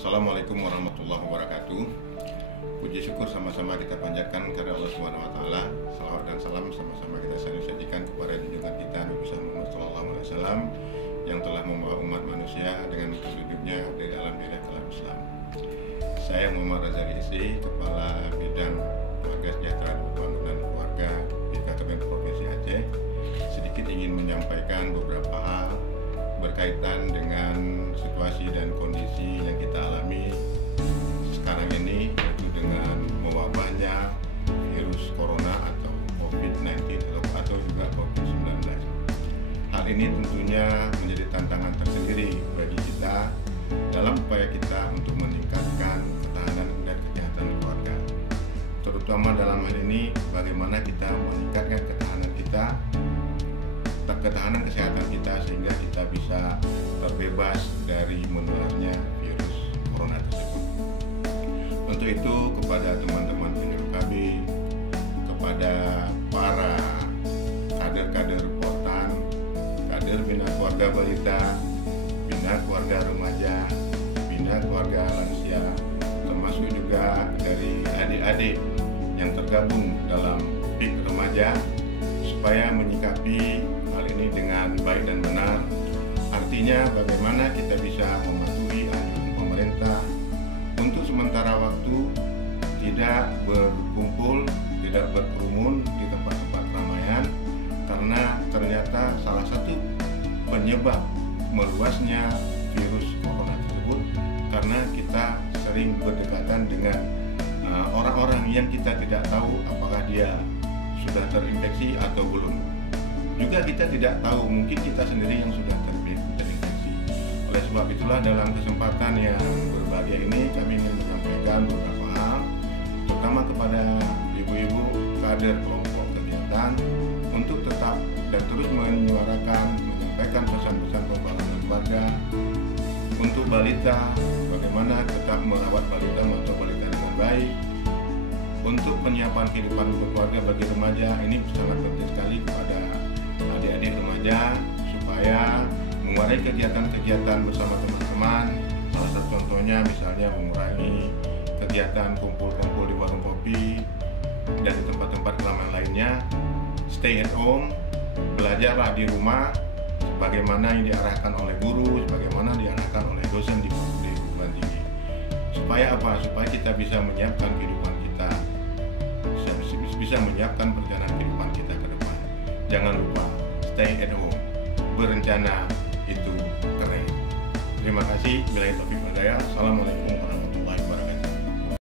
Assalamualaikum warahmatullahi wabarakatuh. Puji syukur sama-sama kita panjatkan kepada Allah Subhanahu wa taala. Salawat dan salam sama-sama kita sajikan kepada junjungan kita Nabi Muhammad sallallahu alaihi wasallam yang telah membawa umat manusia dengan hidupnya dari alam beda ke alam Islam. Saya Muhammad Razali Isi, Kepala Bidang Warga Sejahtera Pembangunan Keluarga di KKP Provinsi Aceh. Sedikit ingin menyampaikan beberapa hal berkaitan dengan situasi dan kondisi yang kita alami sekarang ini, yaitu dengan mewabahnya virus corona atau COVID-19 atau juga COVID-19. Hal ini tentunya menjadi tantangan tersendiri bagi kita dalam upaya kita untuk meningkatkan ketahanan dan kesehatan keluarga. Terutama dalam hal ini, bagaimana kita meningkatkan ketahanan kesehatan kita sehingga kita bisa terbebas dari menularnya virus corona tersebut. Untuk itu, kepada teman-teman penyuluh kami, kepada para kader-kader Portan, kader Bina Keluarga Balita, Bina Keluarga Remaja, Bina Keluarga Lansia, termasuk juga dari adik-adik yang tergabung dalam PIK Remaja, supaya menyikapi hal ini dengan baik dan benar. Artinya bagaimana kita bisa mematuhi anjuran pemerintah untuk sementara waktu tidak berkumpul, tidak berkerumun di tempat-tempat keramaian, karena ternyata salah satu penyebab meluasnya virus corona tersebut karena kita sering berdekatan dengan orang-orang yang kita tidak tahu apakah dia sudah terinfeksi atau belum. Juga kita tidak tahu, mungkin kita sendiri yang sudah terinfeksi. Oleh sebab itulah dalam kesempatan yang berbahagia ini kami ingin menyampaikan beberapa hal, terutama kepada ibu-ibu kader kelompok kegiatan untuk tetap dan terus menyuarakan, menyampaikan pesan-pesan pembangunan keluarga. Untuk balita, bagaimana tetap merawat balita atau balita dengan baik. Untuk penyiapan kehidupan berkeluarga bagi remaja, ini sangat penting sekali kepada adik-adik remaja supaya mengurangi kegiatan-kegiatan bersama teman-teman. Salah satu contohnya misalnya mengurangi kegiatan kumpul-kumpul di warung kopi dan di tempat-tempat keramaian lainnya. Stay at home, belajarlah di rumah sebagaimana yang diarahkan oleh guru, sebagaimana diarahkan oleh dosen di perguruan tinggi. Supaya apa? Supaya kita bisa menyiapkan kehidupan kita, bisa menyiapkan perjalanan kehidupan kita ke depan. Jangan lupa stay at home, berencana itu keren. Terima kasih. Bila itu Assalamualaikum